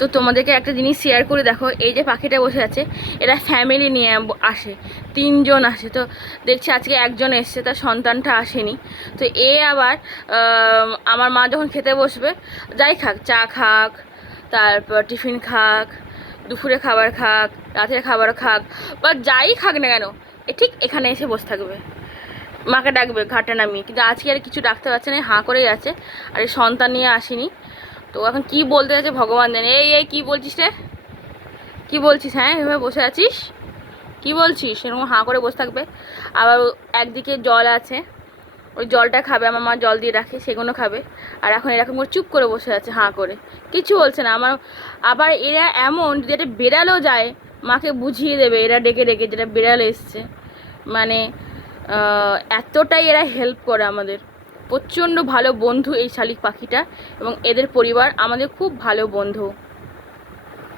তো তোমাদেরকে একটা জিনিস শেয়ার করে দেখো, এই যে পাখিটা বসে আছে এরা ফ্যামিলি নিয়ে আসে, 3জন আসে। তো দেখছি আজকে একজন এসছে, তার সন্তানটা আসেনি। তো এ আবার আমার মা যখন খেতে বসবে, যাই খাক, চা খাক, তারপর টিফিন খাক, দুপুরে খাবার খাক, রাতের খাবার খাক, বা যাই খাক না কেন, এ ঠিক এখানে এসে বসে থাকবে, মাকে ডাকবে ঘাটে নামিয়ে। কিন্তু আজকে আর কিছু ডাকতে পারছে না, হাঁ করেই আছে। আর এই সন্তান নিয়ে আসেনি। তো এখন কি বলতে যাচ্ছে ভগবান জানে। এই কি বলছিস রে, কি বলছিস? হ্যাঁ, এভাবে বসে আছিস, কি বলছিস? এরকম হাঁ করে বসে থাকবে। আবার একদিকে জল আছে, ওই জলটা খাবে, আমার মা জল দিয়ে রাখে, সেগুলো খাবে। আর এখন এরকম করে চুপ করে বসে আছে হাঁ করে, কিছু বলছে না আমার। আবার এরা এমন, যদি একটা বেড়ালও যায় মাকে বুঝিয়ে দেবে এরা ডেকে ডেকে, যেটা বেড়াল এসছে। মানে এতটাই এরা হেল্প করে আমাদের। প্রচণ্ড ভালো বন্ধু এই শালিক পাখিটা, এবং এদের পরিবার আমাদের খুব ভালো বন্ধু।